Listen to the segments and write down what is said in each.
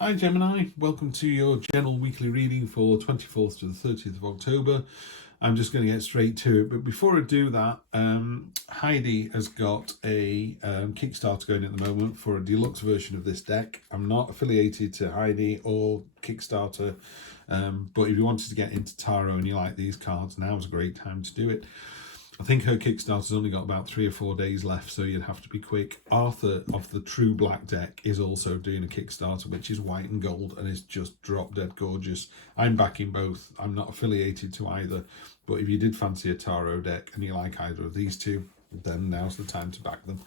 Hi Gemini, welcome to your general weekly reading for 24th to the 30th of October. I'm just going to get straight to it, but before I do that, Heidi has got a Kickstarter going at the moment for a deluxe version of this deck. I'm not affiliated to Heidi or Kickstarter, but if you wanted to get into tarot and you like these cards, now's a great time to do it. I think her Kickstarter's only got about 3 or 4 days left, so you'd have to be quick. Arthur of the True Black deck is also doing a Kickstarter, which is white and gold, and it's just drop dead gorgeous. I'm backing both. I'm not affiliated to either, but if you did fancy a tarot deck and you like either of these two, then now's the time to back them.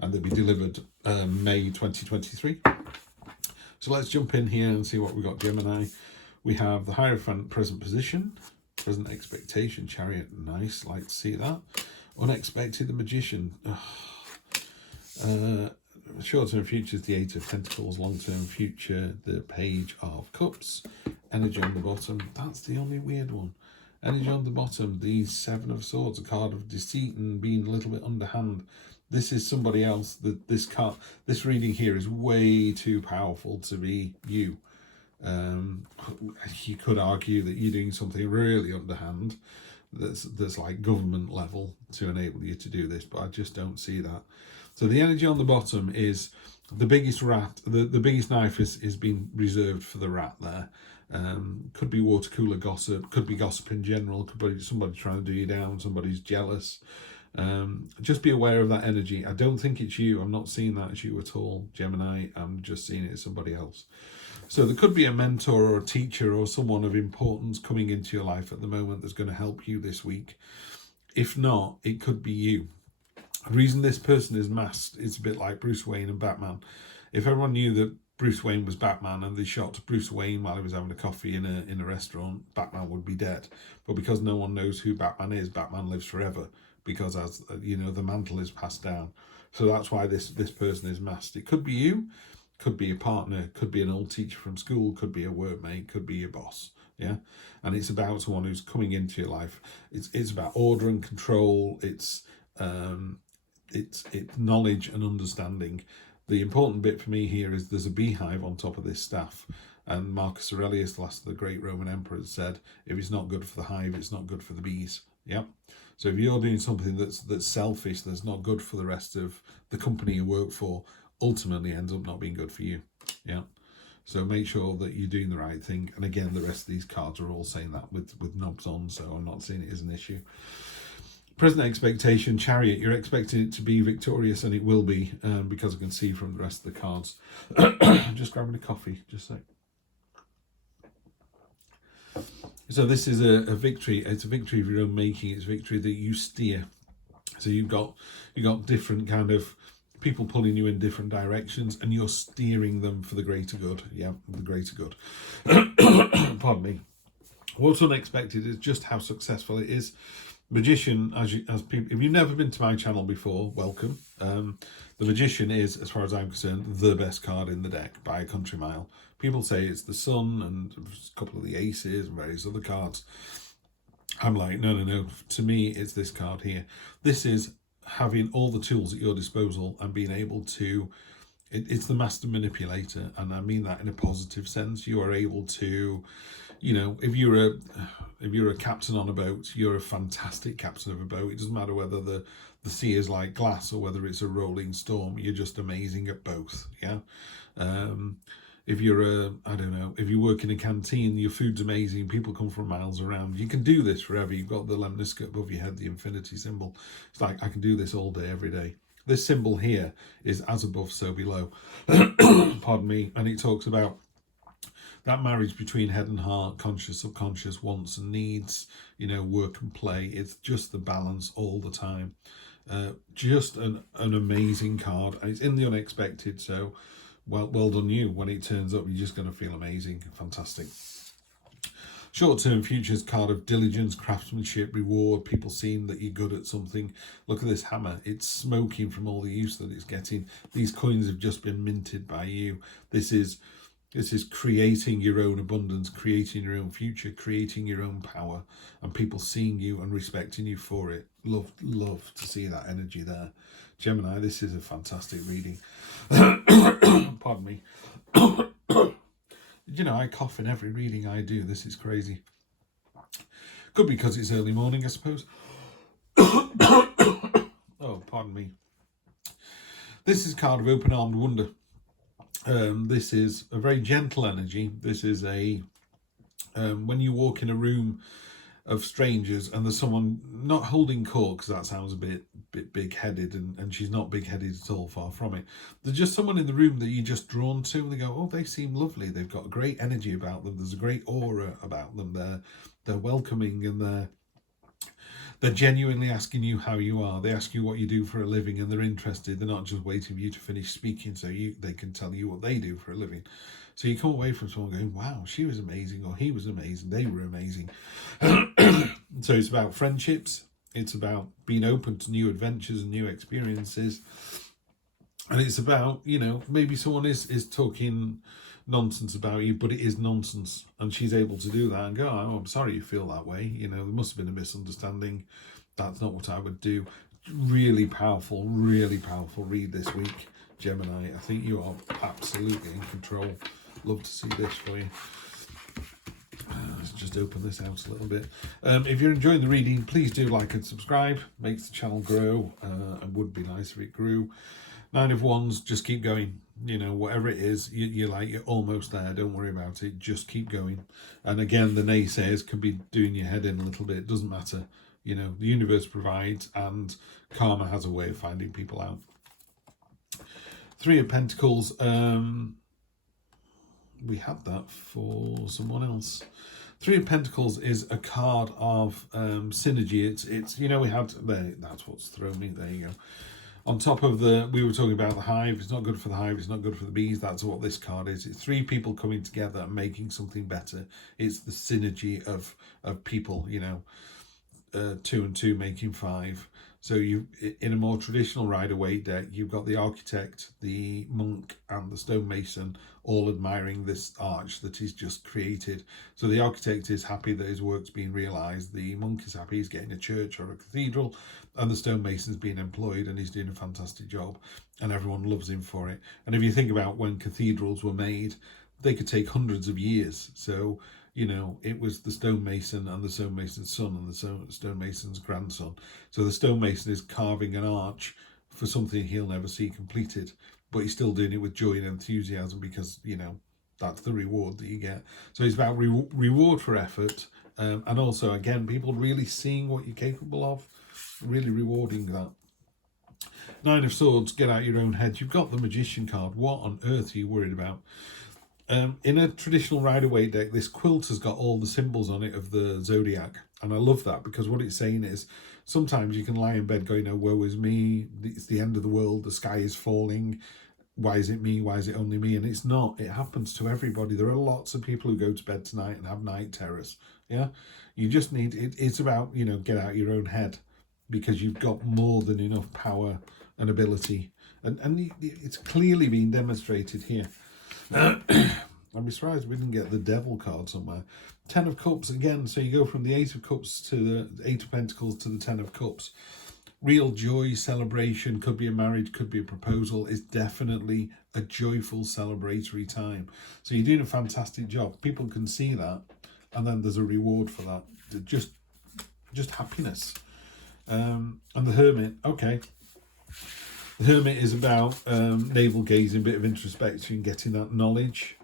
And they'll be delivered May 2023. So let's jump in here and see what we've got, Gemini. We have the Hierophant present position. Present expectation, Chariot, nice, like to see that. Unexpected, the Magician. Short-term future is the Eight of Pentacles, long-term future, the Page of Cups. Energy on the bottom, that's the only weird one. Energy on the bottom, the Seven of Swords, a card of deceit and being a little bit underhand. This is somebody else. This reading here is way too powerful to be you. You could argue that you're doing something really underhand that's like government level to enable you to do this, but I just don't see that. So the energy on the bottom is the biggest rat, the biggest knife is being reserved for the rat there. Could be water cooler gossip, could be gossip in general, could be somebody trying to do you down, somebody's jealous. Just be aware of that energy. I don't think it's you. I'm not seeing that as you at all, Gemini. I'm just seeing it as somebody else. So there could be a mentor or a teacher or someone of importance coming into your life at the moment that's going to help you this week. If not, it could be you. The reason this person is masked, it's a bit like Bruce Wayne and Batman. If everyone knew that Bruce Wayne was Batman and they shot Bruce Wayne while he was having a coffee in a restaurant, Batman would be dead. But because no one knows who Batman is, Batman lives forever, because, as you know, the mantle is passed down. So that's why this person is masked. It could be you, could be a partner, could be an old teacher from school, could be a workmate, could be your boss. Yeah, and it's about someone who's coming into your life. It's about order and control. It's knowledge and understanding. The important bit for me here is there's a beehive on top of this staff. And Marcus Aurelius, the last of the great Roman emperors, said, if it's not good for the hive, it's not good for the bees. Yeah. So if you're doing something that's selfish, that's not good for the rest of the company you work for, ultimately ends up not being good for you. Yeah. So make sure that you're doing the right thing. And again, the rest of these cards are all saying that with knobs on, so I'm not seeing it as an issue. Present expectation, Chariot, you're expecting it to be victorious, and it will be, because I can see from the rest of the cards. Just grabbing a coffee, just a sec. So this is a victory. It's a victory of your own making. It's a victory that you steer. So you've got different kind of people pulling you in different directions, and you're steering them for the greater good. Yeah, the greater good. Pardon me. What's unexpected is just how successful it is. Magician, as people, if you've never been to my channel before, welcome. The Magician is, as far as I'm concerned, the best card in the deck by a country mile. People say it's the Sun and a couple of the Aces and various other cards. I'm like, no. To me, it's this card here. This is having all the tools at your disposal and being able to, it's the master manipulator, and I mean that in a positive sense. You are able to, you know, if you're a captain on a boat, you're a fantastic captain of a boat. It doesn't matter whether the sea is like glass or whether it's a rolling storm. You're just amazing at both. Yeah. If you're if you work in a canteen, your food's amazing, people come from miles around. You can do this forever. You've got the lemniscate above your head, the infinity symbol. It's like, I can do this all day, every day. This symbol here is as above, so below. Pardon me. And it talks about that marriage between head and heart, conscious, subconscious, wants and needs, you know, work and play. It's just the balance all the time. Just an amazing card. And it's in the unexpected, so well done you. When it turns up, you're just going to feel amazing. Fantastic. Short-term futures card of diligence, craftsmanship, reward, people seeing that you're good at something. Look at this hammer. It's smoking from all the use that it's getting. These coins have just been minted by you. This is creating your own abundance, creating your own future, creating your own power, and people seeing you and respecting you for it. Love to see that energy there. Gemini, this is a fantastic reading. Pardon me. You know, I cough in every reading I do. This is crazy. Could be because it's early morning, I suppose. Oh, pardon me. This is a card of open-armed wonder. This is a very gentle energy. This is a when you walk in a room of strangers and there's someone not holding court, because that sounds a bit big-headed, and she's not big-headed at all, far from it. There's just someone in the room that you're just drawn to, and they go, oh, they seem lovely, they've got a great energy about them, there's a great aura about them, they're welcoming, and they're genuinely asking you how you are. They ask you what you do for a living, and they're interested. They're not just waiting for you to finish speaking so they can tell you what they do for a living. So you come away from someone going, wow, she was amazing, or he was amazing, they were amazing. So it's about friendships. It's about being open to new adventures and new experiences. And it's about, you know, maybe someone is talking nonsense about you, but it is nonsense, and she's able to do that and go, oh, I'm sorry you feel that way, you know, there must have been a misunderstanding, that's not what I would do. Really powerful read this week, Gemini. I think you are absolutely in control. Love to see this for you. Let's just open this out a little bit. If you're enjoying the reading, please do like and subscribe. Makes the channel grow. It would be nice if it grew. 9 of Wands, just keep going. You know, whatever it is, you're almost there. Don't worry about it. Just keep going. And again, the naysayers can be doing your head in a little bit. It doesn't matter. You know, the universe provides, and karma has a way of finding people out. 3 of Pentacles. We had that for someone else. 3 of Pentacles is a card of synergy. It's you know, we had there. That's what's thrown me. There you go. On top of we were talking about the hive. It's not good for the hive. It's not good for the bees. That's what this card is. It's 3 people coming together and making something better. It's the synergy of people. You know, 2 and 2 making 5. So you, in a more traditional Rider-Waite deck, you've got the architect, the monk, and the stonemason all admiring this arch that he's just created. So the architect is happy that his work's being realised. The monk is happy he's getting a church or a cathedral, and the stonemason's being employed and he's doing a fantastic job, and everyone loves him for it. And if you think about when cathedrals were made, they could take hundreds of years. So, you know, it was the stonemason and the stonemason's son and the stonemason's grandson. So the stonemason is carving an arch for something he'll never see completed, but he's still doing it with joy and enthusiasm because, you know, that's the reward that you get. So it's about reward for effort, and also, again, people really seeing what you're capable of, really rewarding that. 9 of Swords, get out your own head. You've got the Magician card. What on earth are you worried about? In a traditional Rider-Waite deck, this quilt has got all the symbols on it of the zodiac, and I love that, because what it's saying is sometimes you can lie in bed going, oh, woe is me, it's the end of the world, the sky is falling, why is it me, why is it only me? And it's not. It happens to everybody. There are lots of people who go to bed tonight and have night terrors. Yeah, you just need it's about, you know, get out your own head, because you've got more than enough power and ability, and it's clearly been demonstrated here. I'd be surprised if we didn't get the Devil card somewhere. 10 of Cups again. So you go from the 8 of Cups to the 8 of Pentacles to the 10 of Cups. Real joy, celebration, could be a marriage, could be a proposal. Is definitely a joyful, celebratory time. So you're doing a fantastic job. People can see that, and then there's a reward for that. Just happiness. And the Hermit. Okay. The Hermit is about navel gazing, a bit of introspection, getting that knowledge.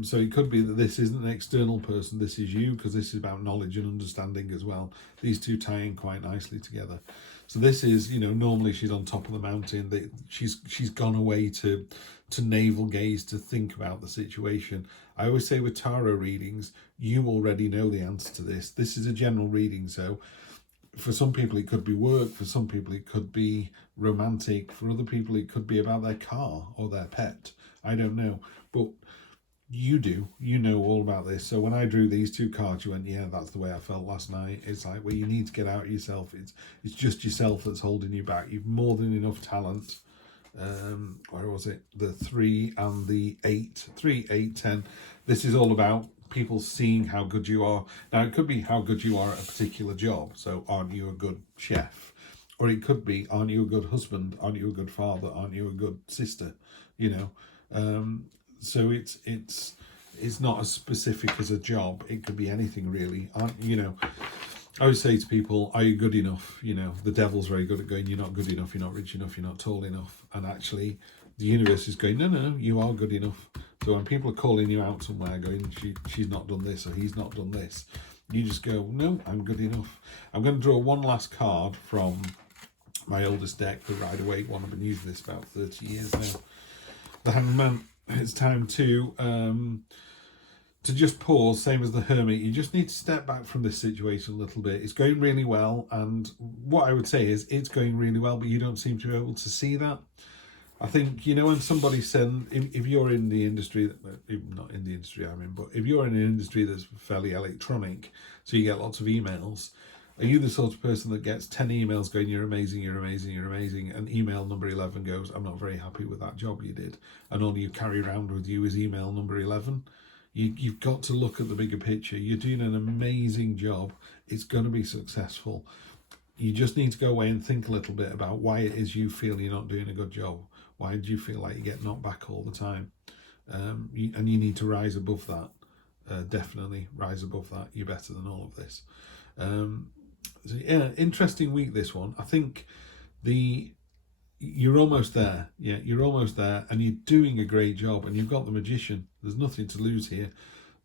So it could be that this isn't an external person, this is you, because this is about knowledge and understanding as well. These two tie in quite nicely together. So this is, you know, normally she's on top of the mountain. She's gone away to navel gaze, to think about the situation. I always say with tarot readings, you already know the answer to this. This is a general reading, so for some people it could be work, for some people it could be romantic, for other people it could be about their car or their pet. I don't know, but you do, you know all about this. So when I drew these 2 cards, you went, yeah, that's the way I felt last night. It's like, well, you need to get out of yourself. It's just yourself that's holding you back. You've more than enough talent. Where was it? The 3 and the 8. 3, 8, 10. This is all about people seeing how good you are. Now, it could be how good you are at a particular job. So, aren't you a good chef? Or it could be, aren't you a good husband? Aren't you a good father? Aren't you a good sister? You know, so it's it's not as specific as a job. It could be anything really. You know, I always say to people, are you good enough? You know, the devil's very good at going, you're not good enough, you're not rich enough, you're not tall enough. And actually, the universe is going, no, you are good enough. So when people are calling you out somewhere going, she's not done this or he's not done this, you just go, no, I'm good enough. I'm going to draw one last card from my oldest deck, the Rider-Waite one. I've been using this about 30 years now. The Hangman. It's time to just pause, same as the Hermit. You just need to step back from this situation a little bit. It's going really well, and what I would say is it's going really well, but you don't seem to be able to see that. I think, you know, when somebody sends, if you're in the industry, not in the industry I'm in, but if you're in an industry that's fairly electronic, so you get lots of emails, are you the sort of person that gets 10 emails going, you're amazing, you're amazing, you're amazing, and email number 11 goes, I'm not very happy with that job you did, and all you carry around with you is email number 11? You've got to look at the bigger picture. You're doing an amazing job. It's going to be successful. You just need to go away and think a little bit about why it is you feel you're not doing a good job. Why do you feel like you get knocked back all the time? And you need to rise above that. Definitely rise above that. You're better than all of this. So yeah, interesting week, this one. I think you're almost there. Yeah, you're almost there, and you're doing a great job, and you've got the Magician. There's nothing to lose here.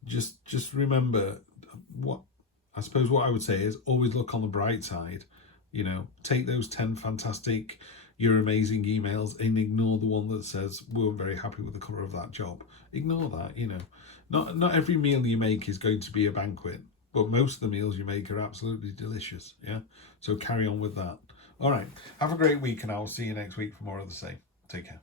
Just remember, what I would say is always look on the bright side. You know, take those 10 fantastic, you're amazing emails and ignore the one that says, we weren't very happy with the colour of that job. Ignore that, you know. Not every meal you make is going to be a banquet, but most of the meals you make are absolutely delicious, yeah? So carry on with that. All right, have a great week, and I will see you next week for more of the same. Take care.